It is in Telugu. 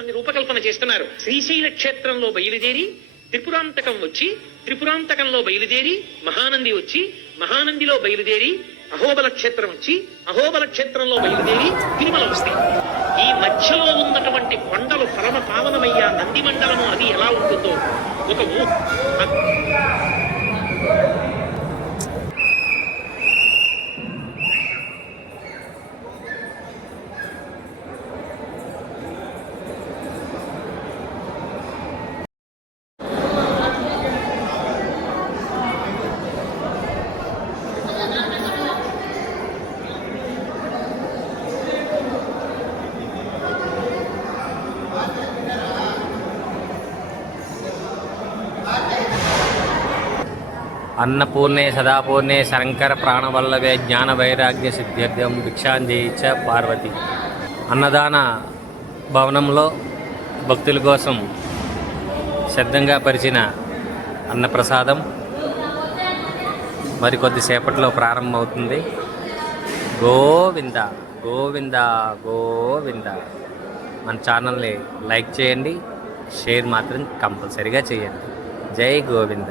విధానాన్ని రూపకల్పన చేస్తున్నారు. శ్రీశైల క్షేత్రంలో బయలుదేరి త్రిపురాంతకం వచ్చి, త్రిపురాంతకంలో బయలుదేరి మహానంది వచ్చి, మహానందిలో బయలుదేరి అహోబల క్షేత్రం వచ్చి, అహోబల క్షేత్రంలో బయలుదేరి తిరుమల వస్తాయి. ఈ మధ్యలో ఉన్నటువంటి కొండలు పరమ పావనమయ్యా నంది మండలము అది ఎలా ఉంటుందో ఒక అన్నపూర్ణే సదాపూర్ణే శంకర ప్రాణవల్లభే జ్ఞాన వైరాగ్య సిద్ధ్యర్థం భిక్షాందేయిచ్చ పార్వతి. అన్నదాన భవనంలో భక్తుల కోసం సిద్ధంగా పరిచిన అన్నప్రసాదం మరికొద్దిసేపట్లో ప్రారంభమవుతుంది. గోవింద గోవింద గోవింద. మన ఛానల్ని లైక్ చేయండి, షేర్ మాత్రం కంపల్సరీగా చేయండి. జై గోవింద.